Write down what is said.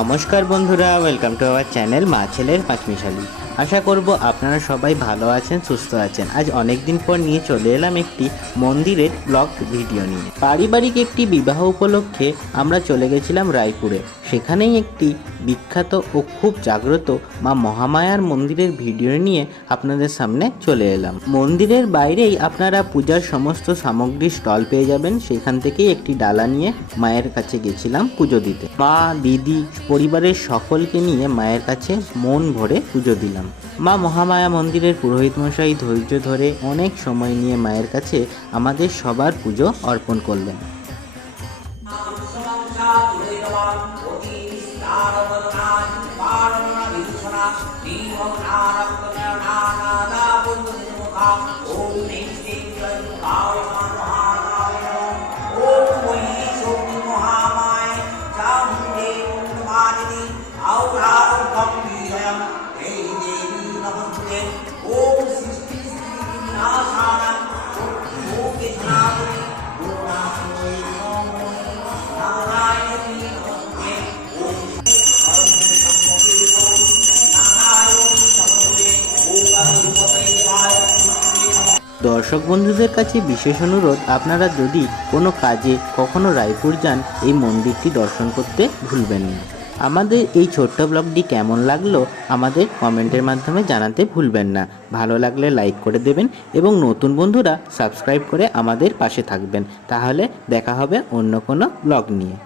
নমস্কার বন্ধুরা, welcome to our channel মা ছেলের পাঁচমিশালি। আশা করব আপনারা সবাই ভালো আছেন, সুস্থ আছেন। আজ অনেক দিন পর নিয়ে চলে এলাম একটি মন্দিরের ব্লগ ভিডিও নিয়ে। পারিবারিক একটি বিবাহ উপলক্ষে আমরা চলে গেছিলাম রায়পুরে। সেখানেই একটি বিখ্যাত ও খুব জাগ্রত মা মহামায়ার মন্দিরের ভিডিও নিয়ে আপনাদের সামনে চলে এলাম। মন্দিরের বাইরেই আপনারা পূজার সমস্ত সামগ্রী স্টল পেয়ে যাবেন। সেখান থেকেই একটি ডালা নিয়ে মায়ের কাছে গেছিলাম পুজো দিতে। মা, দিদি, পরিবারের সকলকে নিয়ে মায়ের কাছে মন ভরে পুজো দিলাম। মা মহামায়া মন্দিরের পুরোহিত মশাই ধৈর্য ধরে অনেক সময় নিয়ে মায়ের কাছে আমাদের সবার পুজো অর্পণ করলেন। দর্শক বন্ধুদের কাছে বিশেষ অনুরোধ, আপনারা যদি কোনো কাজে কখনো রায়পুর যান, এই মন্দিরটি দর্শন করতে ভুলবেন না। আমাদের এই ছোট্ট ব্লগটি কেমন লাগলো আমাদের কমেন্টের মাধ্যমে জানাতে ভুলবেন না। ভালো লাগলে লাইক করে দেবেন এবং নতুন বন্ধুরা সাবস্ক্রাইব করে আমাদের পাশে থাকবেন। তাহলে দেখা হবে অন্য কোনো ব্লগ নিয়ে।